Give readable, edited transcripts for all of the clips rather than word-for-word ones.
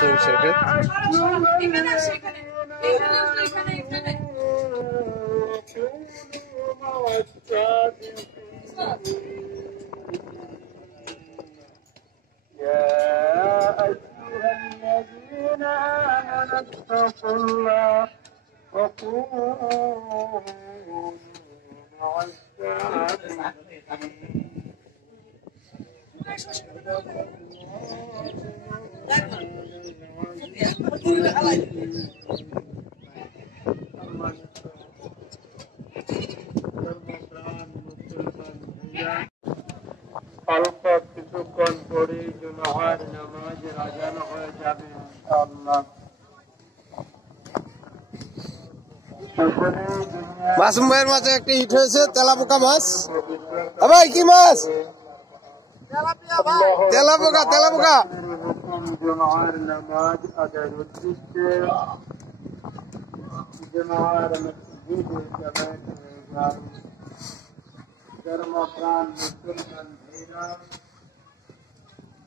সরিষা ক্ষেত। অল্প কিছুক্ষণ পরেই জুমার নামাজের আযান হয়ে যাবে ইনশাআল্লাহ। মাসুম ভাইয়ের মাঝে একটা হিট হয়েছে তেলাপোকা মাছ। ভাই কি মাছ? তেলাপোকা। তেলাপোকা জুমার নামাজ আদায়ের উদ্দেশ্যে জুমার মসজিদে জামাত হয়ে যাবে। ধর্মপ্রাণ মুসলমান ভাইরা,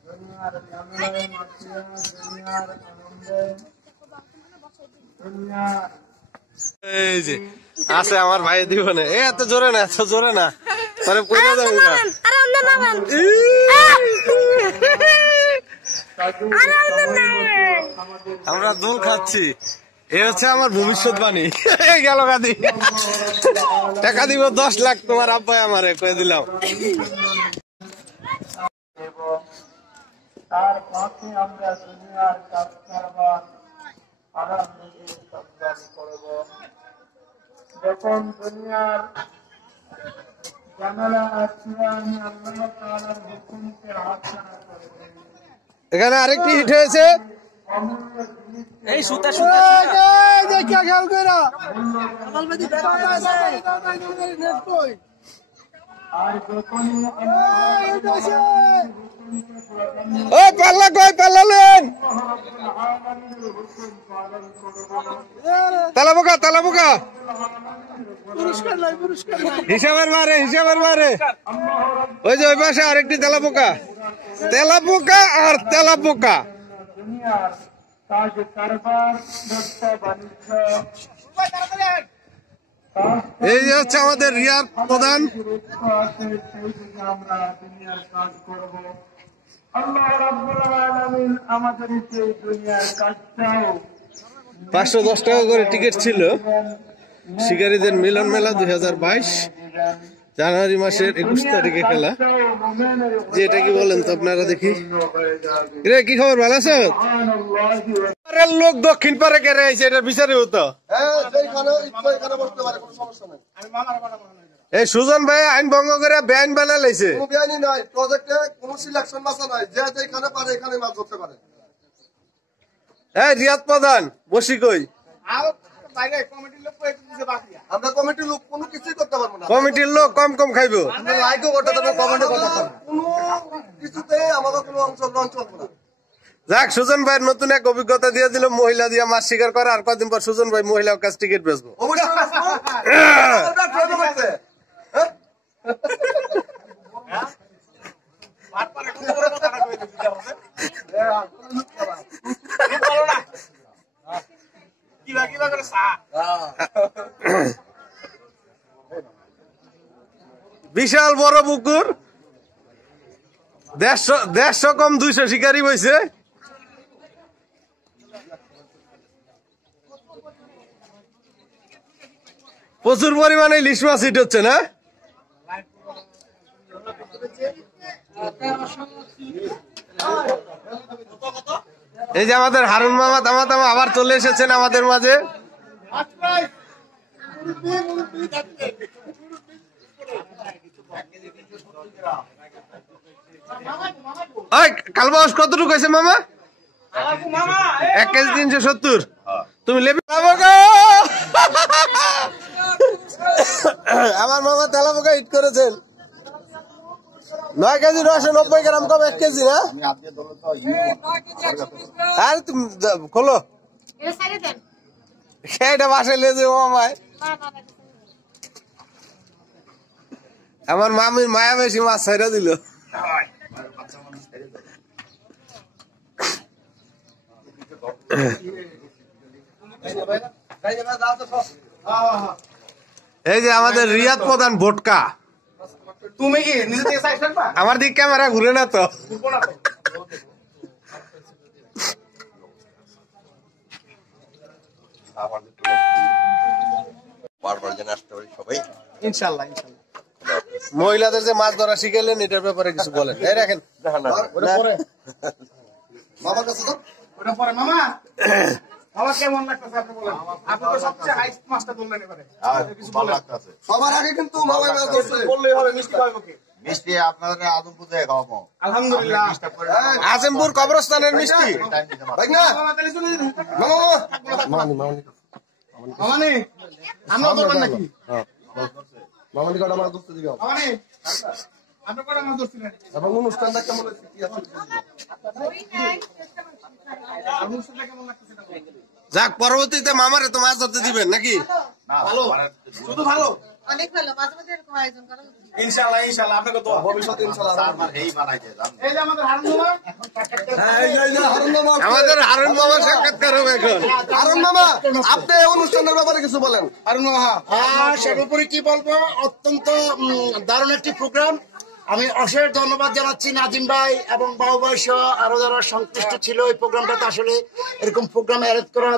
দুনিয়ার ঝামেলায় মাতিয়া, দুনিয়ার আনন্দে, দুনিয়ার এই যে আছে আমার ভাই দিব না। এত জোরে না, এত জোরে না, পরে পড়ে যাবে না। আমরা দোল খাচ্ছি। এ হচ্ছে আমার ভবিষ্যৎবাণী। গেল গাদি টাকা দিব 10 লাখ তোমার আব্বাই আমারে কয়ে দিলাম। তার পথে আমরা দুনিয়ার কাজ করবার আনন্দে সংগ্রাম করব। যখন দুনিয়ার ঝামেলা আসছে, আমি আল্লাহ তাআলার হুকুমকে হাতছাড়া করে দেই। এখানে আরেকটি হিট হয়েছে। অমূল্য জিনিস এই সুতা খেয়াল কইরা আর যখনই ও পাল্লা কই পাল্লালেন। তেলাপোকা তেলাপোকা হিসাবের মারে। ওই যে ওই পাশে আরেকটি তেলাপোকা। তেলাপোকা আর তেলাপোকা। দুনিয়ার কাজ কারবার, ব্যবসা বাণিজ্য, এই যে হচ্ছে আমাদের রিয়ার প্রধান। আছে সেই দিকে আমরা দুনিয়ার কাজ করব। আল্লাহ রাব্বুল আলামিন আমাদের সেই দুনিয়ার কাজটাও 510 টাকা করে টিকিট ছিল শিকারীদের মিলন মেলা 2022 জানুয়ারি মাসের 21 তারিখে খেলা। যে এটা কি বলেন তো আপনারা দেখি। রে কি খবর, ভালো আছো? লোক দক্ষিণ পারে কেড়ে আইছে, এটা বিচারে হতো। এই সুজন ভাই আইন ভঙ্গ করে বেআইন বানা লাইছে। এই রিয়াদ প্রধান বসি কই? আমরা কমিটির লোক কোনো কিছুই করতে পারবো না। কমিটির লোক কম কম খাইবো। আমরা লাইকও করতে পারবো, কমেন্টও করতে পারবো, কোনো কিছুতে আমাদের কোনো অংশগ্রহণ চলবে না। যাক, সুজন ভাই নতুন এক অভিজ্ঞতা দিয়ে দিল, মহিলা দিয়ে মাছ শিকার করে। আর কদিন পর সুজন ভাই মহিলার কাছে টিকিট বেচবো। বিশাল বড় পুকুর, 150 কম 200 শিকারি বইছে। প্রচুর পরিমাণে ইলিশ মাছ হিট হচ্ছে না? এই যে আমাদের হারুন মামা তামা তামা আবার চলে এসেছেন আমাদের মাঝে। কালবাস কতটুকু হয়েছে মামা? 1 কেজি 370। তুমি লেবে আমার মামা তেলাপোকা হিট করেছেন। 9 কেজি 990 গ্রাম কম 1 কেজি না? আর তুমি খোলো সেটা বাসায় লে যাবো মামায়। আমার মামির মায়া বেশি মাছ ছাইড়া দিল। এই যে আমাদের রিয়াদ প্রধান ভোটকা, তুমি কি নিজে থেকে সাইড রাখবা? আমার দিক ক্যামেরা ঘুরে না তো। বারবার যেন আসতে পারি সবাই। ইনশাআল্লাহ ইনশাআল্লাহ। মহিলাদের যে মাছ ধরা শিখাইলেন এটার ব্যাপারে কিছু বলেন। এই রাখেন ওটা পরে মামার কাছে তো ওটা পরে মামা বাবা কেমন লাগতেছে আপনি বলেন। আপনি তো সবচেয়ে হাইস্ট মাছটা ধরলেন এবারে। কিছু বলেন। সবার আগে কিন্তু মামাই মাছ ধরছে বললেই হবে। মিষ্টি খাওয়াবো কি? মিষ্টি আপনাদের আদমপুর থেকে খাওয়াবো। আলহামদুলিল্লাহ। আজমপুর কবরস্থানের মিষ্টি। ভাই না মামা তাহলে চলে যান। মামা মামানি আমরা ধরবেন নাকি? মামানি কটা মাছ ধরতে দিও। মামানি আপনি কটা মাছ ধরছিলেন? এবং অনুষ্ঠানটা কেমন হচ্ছে কি আছে? অনুষ্ঠানটা কেমন লাগতেছে এটা বলেন। যাক, পরবর্তীতে মামারে তো মাছ ধরতে দিবেন নাকি? ভালো শুধু ভালো অনেক ভালো, মাঝে মাঝে এরকম আয়োজন করা উচিত। ইনশাআল্লাহ ইনশাআল্লাহ আপনাকে তো ভবিষ্যতে ইনশাআল্লাহ আমার এই বানাইছে জানেন। এই যে আমাদের হারুন মামা। হ্যাঁ এই যে হারুন মামা। আমাদের হারুন মামার সাক্ষাৎকার হবে এখন। হারুন মামা আপনি এই অনুষ্ঠানের ব্যাপারে কিছু বলেন। হারুন মামা সর্বোপরি কি বলবো, অত্যন্ত দারুণ একটি প্রোগ্রাম। আমি অশেষ ধন্যবাদ জানাচ্ছি নাজিম ভাই এবং বাবু ভাই সহ আরো যারা সংশ্লিষ্ট ছিল এই প্রোগ্রামটাতে। আসলে এরকম প্রোগ্রাম অ্যারেঞ্জ করা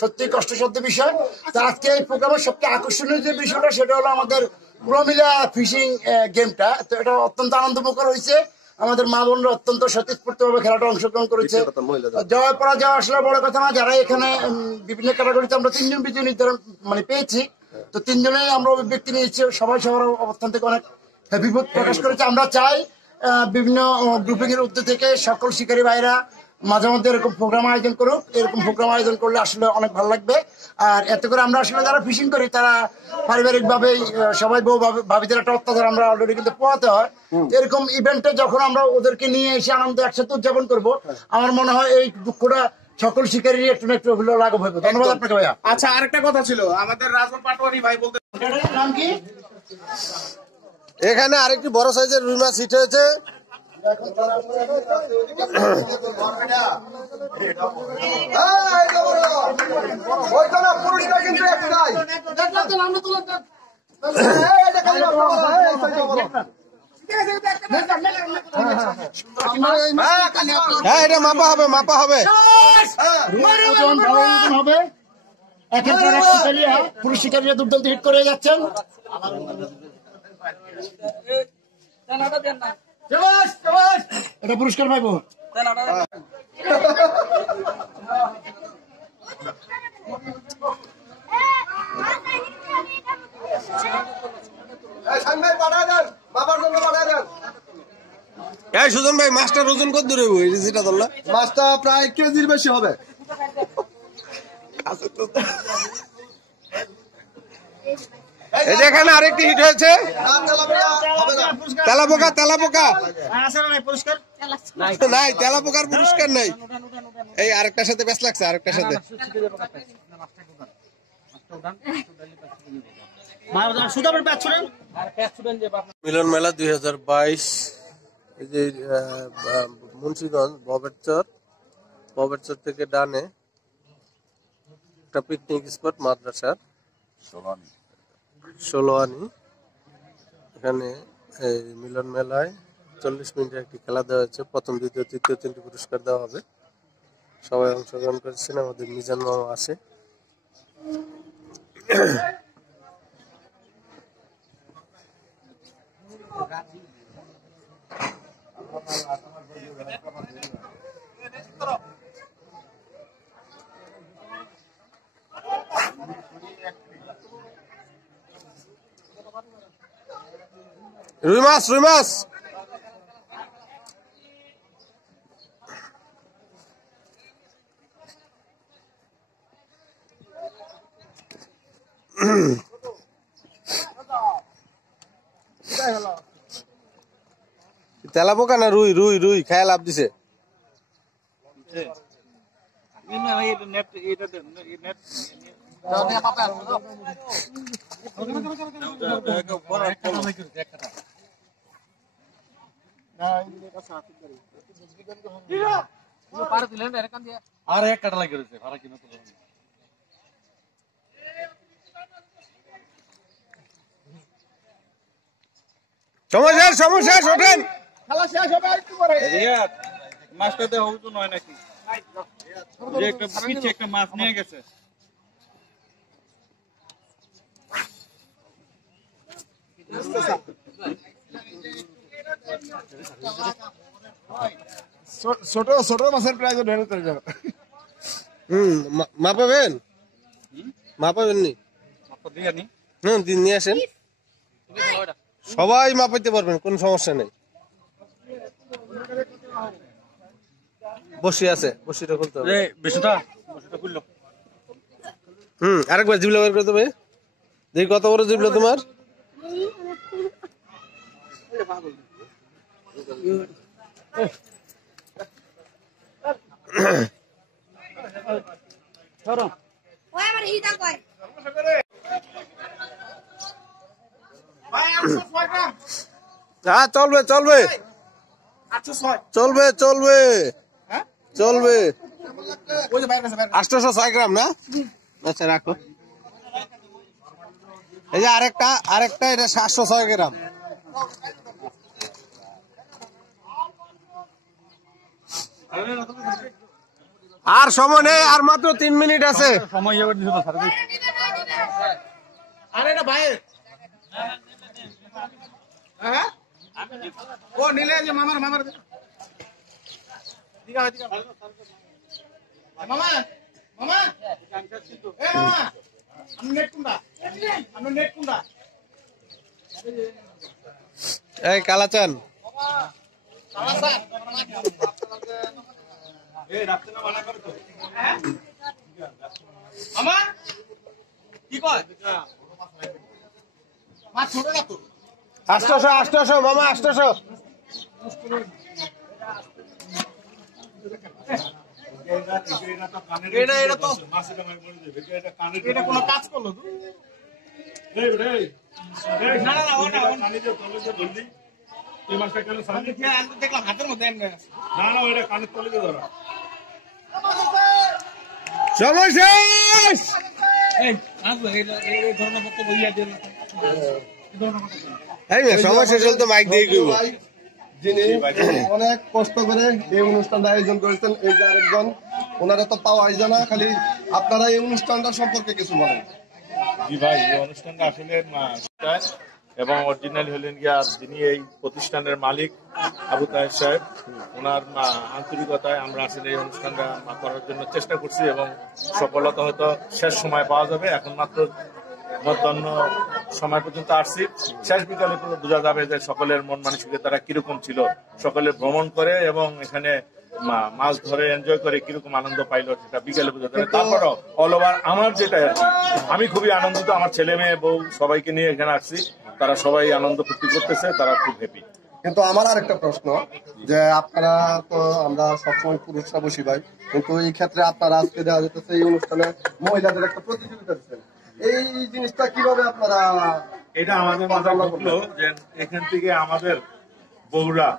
সত্যি কষ্টসাধ্য বিষয়। তো আজকে এই প্রোগ্রামের সবচেয়ে আকর্ষণীয় যে বিষয়টা সেটা হলো আমাদের প্রমিলা ফিশিং গেমটা। তো এটা অত্যন্ত আনন্দমুখর হয়েছে। আমাদের মা বোনরা অত্যন্ত স্বতঃস্ফূর্তভাবে খেলাটা অংশগ্রহণ করেছে। জয় পরাজয় আসলে বড় কথা না। যারা এখানে বিভিন্ন ক্যাটাগরিতে আমরা 3 জন বিজয়ী নির্ধারণ পেয়েছি। তো 3 জনেই আমরা অভিব্যক্তি নিয়েছি। সবাই সবার অবস্থান থেকে অনেক অভিমত প্রকাশ করেছে। আমরা চাই বিভিন্ন গ্রুপিং এর উদ্যোগ থেকে সকল শিকারী ভাইরা মাঝে মধ্যে এরকম প্রোগ্রাম আয়োজন করুক। এরকম প্রোগ্রাম আয়োজন করলে আসলে অনেক ভালো লাগবে। আর এতে করে আমরা আসলে যারা ফিশিং করি তারা পারিবারিক ভাবেই সবাই বউ ভাবিদের একটা অত্যাচার আমরা অলরেডি কিন্তু পোহাতে হয়। এরকম ইভেন্টে যখন আমরা ওদেরকে নিয়ে এসে আনন্দ একসাথে উদযাপন করবো, আমার মনে হয় এই দুঃখটা সকল শিকারীরই একটু না একটু হলেও লাঘব হবে। ধন্যবাদ আপনাকে ভাইয়া। আচ্ছা আরেকটা কথা ছিল, আমাদের রাজু পাটোয়ারি ভাই বলতে নাম কি? এখানে আরেকটি বড় সাইজের রুই মাছ হিট হয়েছে। পুরস্কার কিন্তু একটাই। হ্যাঁ, এটা মাপা হবে, মাপা হবে। ওজন ভালো ওজন হবে। একের পর এক শিকারীরা পুরুষ শিকারীরা দুর্দান্ত হিট করে যাচ্ছেন। এটা পুরস্কার পাইবো। এই সুজন ভাই, মাছটার ওজন কত দূরে হইব? যেটা ধরলা মাছটা প্রায় কেজির বেশি হবে। এই যে এখানে আরেকটি হিট হয়েছে। তেলাপোকা, তেলাপোকা নাই, তেলাপোকার পুরস্কার নাই। এই আরেকটার সাথে বেশ লাগছে, আরেকটার সাথে। মিলন মেলা 2022, এই যে মুন্সিগঞ্জ ববেরচর থেকে ডানে একটা পিকনিক স্পট মাদ্রাসার ষোলোয়ানি। এখানে এই মিলন মেলায় 40 মিনিটের একটি খেলা দেওয়া হয়েছে। প্রথম, দ্বিতীয়, তৃতীয় 3টি পুরস্কার দেওয়া হবে। সবাই অংশগ্রহণ করেছেন। আমাদের মিজান মামা আছে। রুই মাছ, রুই মাছ। তেলাপোকা না রুই? রুই, রুই খায় লাভ দিছে। আর এক কাটা লাগে রয়েছে ভাড়া কিনা তো সমস্যা ওঠেন। খেলা শেষ হবে আর একটু পরে। মাছটাতে হোক তো নয় নাকি যে একটা পিছে একটা মাছ নিয়ে গেছে ছোট ছোট মাছের প্রাইজ ধরে চলে যাবে। মা পাবেন নি দিয়ে নি দিন নিয়ে আসেন, সবাই মাপাইতে পারবেন, কোনো সমস্যা নেই। বসি আছে, বসিটা খুলতে হবে। বেশিটা খুললো আরেকবার জিবলা বের করে দেবে, দেখি কত বড় জিবলা তোমার। হ্যাঁ চলবে চলবে চলবে চলবে চলবে। 806 গ্রাম না? আচ্ছা রাখো। এই যে আরেকটা এটা 706 গ্রাম। আর সময় নেই, আর মাত্র 3 মিনিট আছে। সময় যাবে দিছো স্যার আরে না ভাই, হ্যাঁ ও নিলে যে মামার মামা মামা আমি নেট কুন্ডা এই কালাচান মামা কি কয় মাছ ছোট না তো 800 মামা 800। এটা তো এটা কোনো কাজ করলো তো না না ওটা দেখলাম হাতের মধ্যে সময় শেষ। সময় শেষ হলে তো মাইক দিয়ে গেল। যিনি অনেক কষ্ট করে এই অনুষ্ঠানটা আয়োজন করেছেন, এই যে আরেকজন, ওনারা তো পাওয়া যায় না। খালি আপনারা এই অনুষ্ঠানটা সম্পর্কে কিছু বলেন। জি ভাই, এই অনুষ্ঠানটা আসলে এবং অরিজিনাল হলেন গিয়া যিনি এই প্রতিষ্ঠানের মালিক আবু তাহের সাহেব, ওনার আন্তরিকতায় আমরা আসলে এই অনুষ্ঠানটা করার জন্য চেষ্টা করছি এবং সফলতা হয়তো শেষ সময় পাওয়া যাবে। এখন মাত্র মধ্যাহ্ন সময় পর্যন্ত আসছি, শেষ বিকালে বোঝা যাবে যে সকলের মন মানসিকতা কিরকম ছিল। সকলে ভ্রমণ করে এবং এখানে মাছ ধরে এনজয় করে কিরকম আনন্দ পাইলো সেটা বিকেলে বোঝা যাবে। তারপরও অল ওভার আমার যেটা আর কি, আমি খুবই আনন্দিত। আমার ছেলে মেয়ে বউ সবাইকে নিয়ে এখানে আসছি, তারা সবাই আনন্দ ফুর্তি করতেছে, তারা খুব হ্যাপি। কিন্তু আমার আরেকটা প্রশ্ন, যে আপনারা তো আমরা সবসময় পুরুষরা বসি ভাই, কিন্তু এই ক্ষেত্রে আপনারা আজকে দেওয়া যেতেছে এই অনুষ্ঠানে মহিলাদের একটা প্রতিযোগিতা দিচ্ছেন, এই জিনিসটা কিভাবে আপনারা? এটা আমাদের মাথায় ঢুকলো যে এখান থেকে আমাদের বউরা,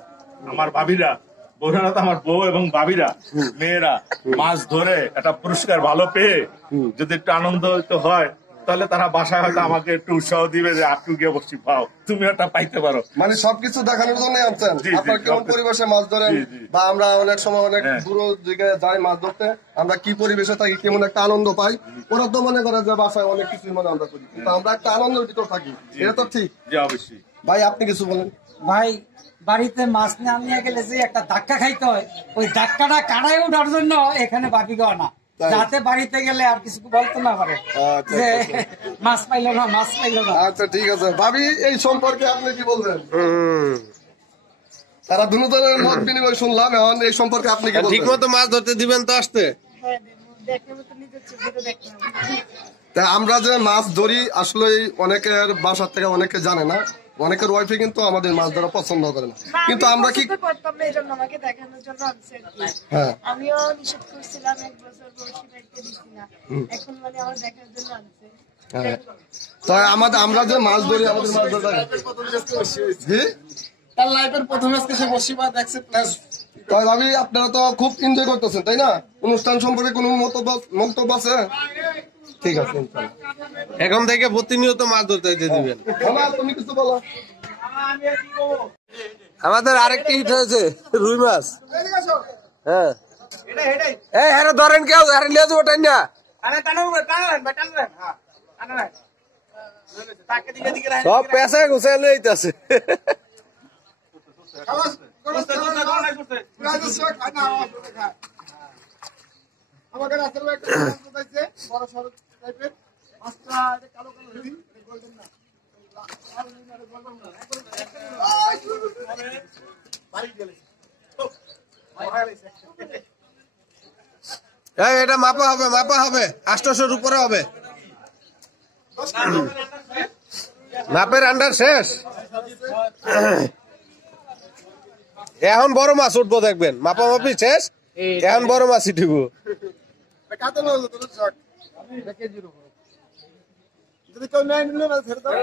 আমার ভাবিরা, বউরা তো আমার বউ এবং ভাবিরা, মেয়েরা মাছ ধরে একটা পুরস্কার ভালো পেয়ে যদি একটু আনন্দিত হয়, তাহলে তারা বাসায় হয়তো আমাকে একটু উৎসাহ দিবে যে একটু গিয়ে বসছি, পাও তুমি একটা পাইতে পারো। মানে সবকিছু দেখানোর জন্য আনছেন আপনার কেমন পরিবেশে মাছ ধরেন, বা আমরা অনেক সময় অনেক দূর জায়গায় যাই মাছ ধরতে, আমরা কি পরিবেশে থাকি, কেমন একটা আনন্দ পাই। ওরা তো মনে করে যে বাসায় অনেক কিছুই মনে আমরা করি, কিন্তু আমরা একটা আনন্দের ভিতর থাকি, এটা তো ঠিক। জি অবশ্যই। ভাই আপনি কিছু বলেন। ভাই বাড়িতে মাছ নিয়ে গেলে যে একটা ধাক্কা খাইতে হয়, ওই ধাক্কাটা কাটাই ওঠার জন্য এখানে বাকি গাওয়া না, যাতে বাড়িতে গেলে আর কিছু বলতে না পারে যে মাছ পাইলো না, মাছ পাইলো না। আচ্ছা ঠিক আছে ভাবি, এই সম্পর্কে আপনি কি বলবেন? তারা দুজনের মত বিনিময় শুনলাম, এখন এই সম্পর্কে আপনি কি বলবেন? ঠিক মতো মাছ ধরতে দিবেন তো আসতে? তা আমরা যে মাছ ধরি আসলে অনেকের বাসা থেকে অনেকে জানে না, অনেকের ওয়াইফে কিন্তু আমাদের মাছ ধরা পছন্দ করে না, কিন্তু আমরা কি করতাম না, এই জন্য আমাকে দেখানোর জন্য আনছে। হ্যাঁ আমিও নিষেধ করছিলাম, 1 বছর বয়সী বাইতে দিছি না, এখন মানে আমার দেখার জন্য আনছে। তাই আমরা যে মাছ ধরি, আমাদের মাছ ধরা তার লাইফের প্রথম আজকে সে বসিবা দেখছে, প্লাস তাই ভাবি আপনারা তো খুব এনজয় করতেছেন তাই না? অনুষ্ঠান সম্পর্কে কোনো মন্তব্য আছে? ঠিক আছে, এখন থেকে প্রতিনিয়ত মাছ ধরতে দিবেন। তুমি কিছু বলো। আমাদের আরেকটি হিট হয়েছে রুই মাছ। হ্যাঁ এই হ্যাঁ ধরেন কেউ হারে নিয়ে যাবো টাইম না সব পেশায় গুছাই লইতেছে। আমাকে রাস্তার একটা বড় সড়ক টাইপের মাছটা কালো কালো গোল্ডেন না এটা মাপা হবে 800-র উপরে হবে। মাপের আন্ডার শেষ। এখন বড় মাছ উঠবো দেখবেন, মাপামাপি শেষ, এখন বড় মাছ উঠব। যদি কেউ নেয় নিলে ছেড়ে দাও।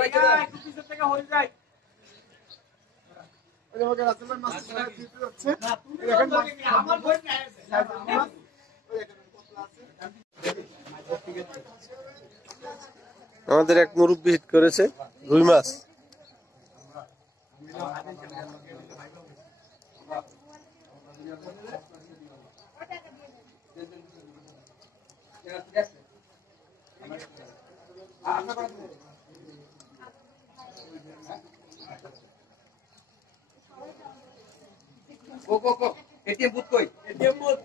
আমাদের এক মুরব্বি হিট করেছে রুই মাছ। এটিএম বুথ কই? এটিএম বুথ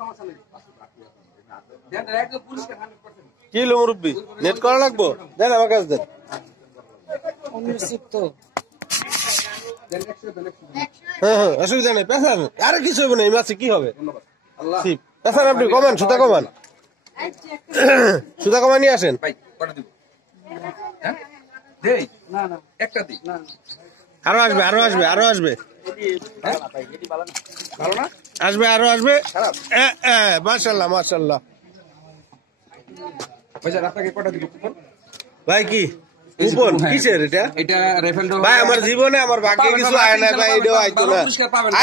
সমস্যা নেই। কি লো মুরব্বি নেট করা লাগবো? দেন আমার কাছে দেন। হ্যাঁ অসুবিধা নেই, পেশান আরে কিছু হবে না। এই মাছে কি হবে? পেশান আপনি কমান, সুতা কমান, সুতা কমান নিয়ে আসেন। আরো আসবে মাশাআল্লাহ মাশাআল্লাহ। ভাই কি কুপন কিসের এটা? এটা রেফেলডো ভাই আমার জীবনে আমার ভাগ্যে কিছু আয় না ভাই, এটাও আইতো না,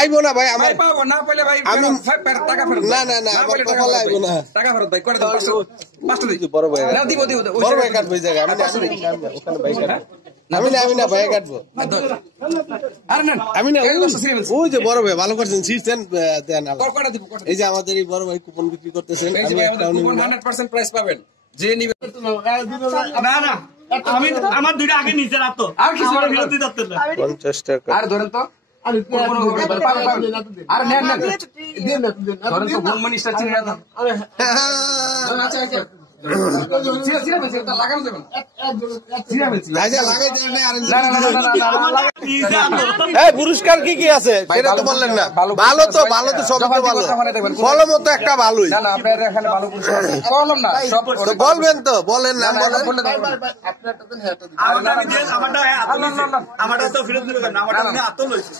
আইবো না ভাই। আমার পাবো না পাইলে ভাই আমি টাকা ফেরত। না আমার কপালে আইবো না, টাকা ফেরত ভাই করে দাও। 5টা দিই বড় ভাই না দিব বড় ভাই কাটবো এই জায়গায়। ওখানে ভাই কাটবো আমি না ভাই কাটবো। আরে না আমি না ওই যে বড় ভাই ভালো করছেন সিস্টেম দেন। এই যে আমাদের এই বড় ভাই কুপন বিক্রি করতেছেন, এই যে ভাই আমাদের কুপন 100% প্রাইস পাবেন। যে নিবে না আমি আমার দুইটা আগে নিচে রাখতো আর কিছু ফেরত দিতে পারতেন না। 50 টাকা আর ধরেন তো আর নেন ধরেন তো গুণ মনিষ্টা চিনি না। আচ্ছা আচ্ছা লাগানো যাবে পুরস্কার কি কি আছে সেটা তো বললেন না। ভালো তো সব তো ভালো, কলম তো একটা ভালোই। বলবেন তো বলেন না আমারটা তো ফেরত দিবেন না, আমারটা আপনি আতো লইছে।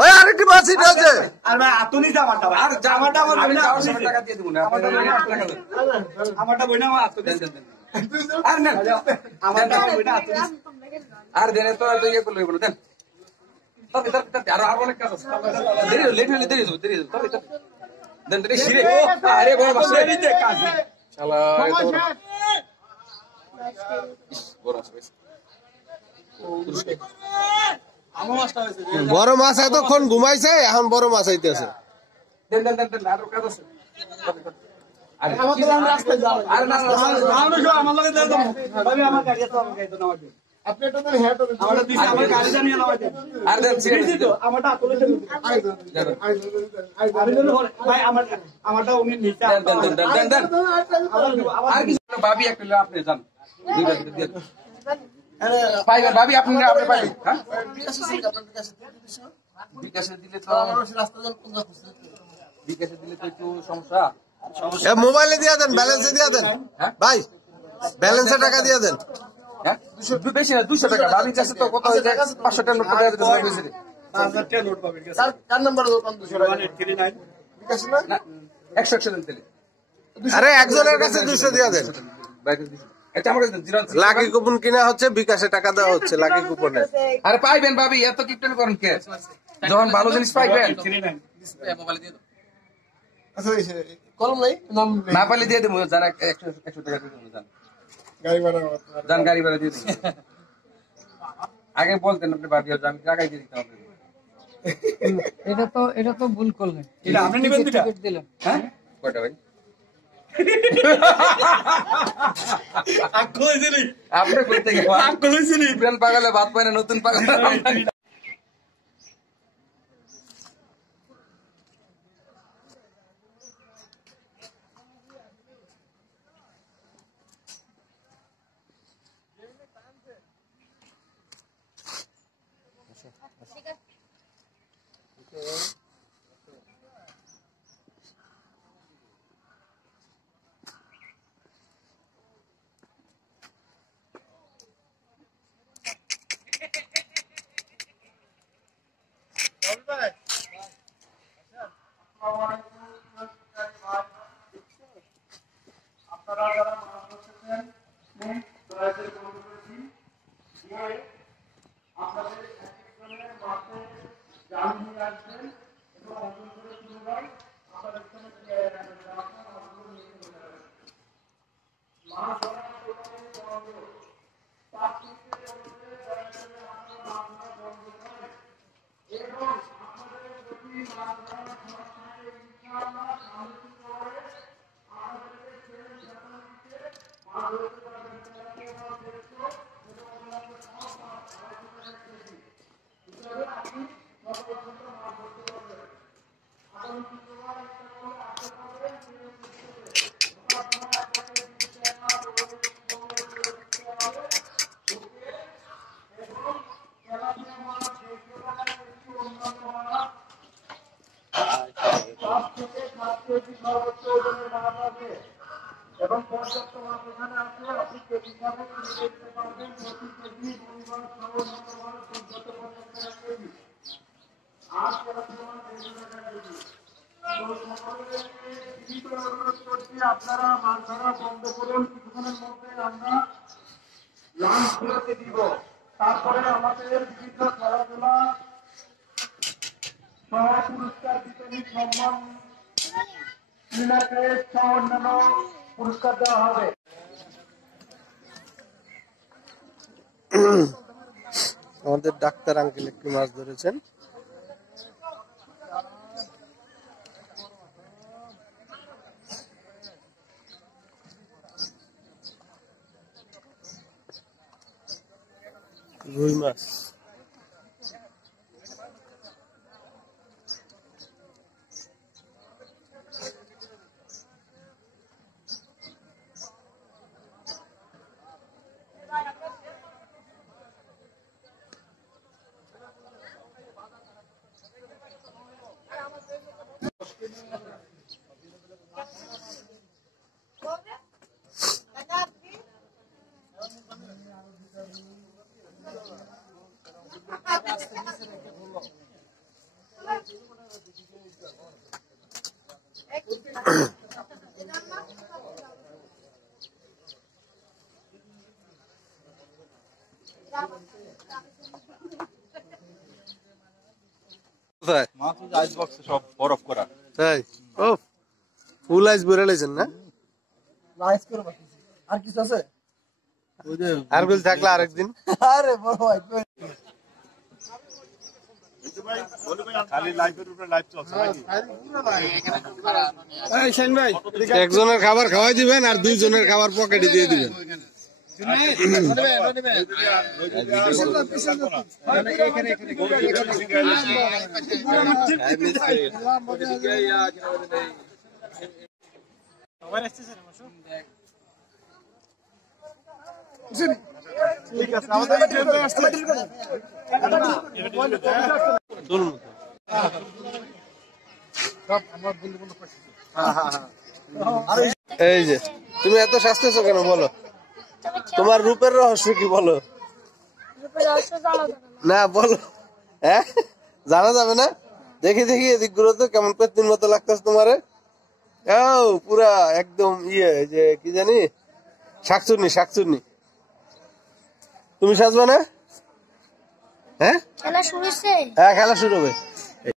ওই আরেকটি মাছ এটা আছে আর ভাই আতো নি জামাটা আর জামাটা আমার আমি টাকা দিয়ে দেব না, আপনারা টাকা দেন। আমারটা বইনা আমার আতো দেন আর না আমারটা বইনা আতো আর দেন তো ইয়ে করলে বলো দেন। তবে আর অনেক কাজ আছে, দেরি হলে দেরি যাবে দেন দেরি শিরে। আরে বড় বাসে দিতে কাজ শালা বড় আছে বড় মাছ এতক্ষণ ঘুমাইছে, এখন বড় মাছ আইতেছে। ভাবি একটা আপনি যান ভাবি আপনি পাইবেন। হ্যাঁ বিকাশে দিলে তো একটু সমস্যা। মোবাইলে দিয়ে দেন, ব্যালেন্সে দিয়ে দেন ভাই, ব্যালেন্সে টাকা দিয়ে দেন। বেশি না 200 টাকা। ভাবির কাছে তো কত হয়ে যায় 500 টাকা নোট করে দিতে আরে একজনের কাছে 200 দিয়ে দেন। লাকি কুপন কিনা হচ্ছে, বিকাশে টাকা দেওয়া হচ্ছে লাকি কুপনে। আরে পাইবেন ভাবি, এত কিপটেন করেন কে? যখন ভালো জিনিস পাইবেন কলম নাই, নাম না পাইলে দিয়ে দেবো, যান 100 টাকা দিয়ে দেবো, গাড়ি ভাড়া যান গাড়ি ভাড়া দিয়ে দেবো। আগে বলতেন আপনি ভাবি, আমি টাকাই দিয়ে দিতে হবে। এটা তো ভুল করলেন। এটা আপনি নিবেন দুইটা? দিলেন হ্যাঁ কয়টা ভাই? আপনি করতে গেলেন পাগলে ভাত পায় না, নতুন পাগল। আপনারা যারা মাছ ধরতেছেন দয়া করে বন্ধ করেছি, আপনাদের একজনের মাঠে জাল নিয়ে আসবেন এবং অঞ্চল করে পুনরায় আপনাদের সঙ্গে মাছগুলো নিয়ে চলে যাবেন। মাছ ধরার বন্ধ 5 মিনিটের মধ্যে দয়া করে আপনারা মাছ ধরা বন্ধ করেন এবং আপনাদের যদি মাছ ধরার সমস্যা হয় ইনশাআল্লাহ সামনে করে আপনাদেরকে ছেড়ে যখন দিতে মাছ ধরতে পারবেন। আপনি মাছ ধরতে পারবেন। আগামী শুক্রবার একটা করে আসতে পারবেন এবং খেলাধুলা মাছ অন্যান্য মাছ 5 থেকে 7 কেজি সর্বোচ্চ ওজনের মাছ আছে এবং পর্যাপ্ত মাছ এখানে আছে। আপনি কেজি হিসাবে কিনে দেখতে পারবেন, প্রতি কেজি পরিমাণ সহ অন্যান্য মাছ 1450 টাকা কেজি আর খেলাধুলা মাছ 150 টাকা কেজি। অনুরোধ করছি আপনারা মাছ ধরা বন্ধ করুন। কিছুক্ষণের মধ্যে আমরা লাঞ্চ বিরতি দিব, তারপরে আমাদের বিভিন্ন খেলাধুলা সহ পুরস্কার বিতরণী সম্মান সহ অন্যান্য পুরস্কার দেওয়া হবে। আমাদের ডাক্তার আঙ্কেল একটি মাছ ধরেছেন। রুই মাছ। সব বরফ করা, তাই? ও ফুল আইস ভরে লাইছেন না? আর কিছু আছে? আর গুলো থাকলে আরেকদিন। আরে বড় ভাই একজনের খাবার খাওয়াই দিবেন আর 2 জনের খাবার পকেটে দিয়ে দিবেন। ঠিক আছে, আমাদের এই যে তুমি এত স্বাস্থ্য কেন বলো? তোমার রূপের রহস্য কি বলো? না বলো। হ্যাঁ জানা যাবে না? দেখি দেখি এদিক গুলো তো কেমন পেতনির মতো লাগতেছে তোমারে। পুরা একদম ইয়ে যে কি জানি শাকচুন্নি শাকচুন্নি তুমি সাজবা না? হ্যাঁ খেলা শুরু হচ্ছে। হ্যাঁ খেলা শুরু হবে।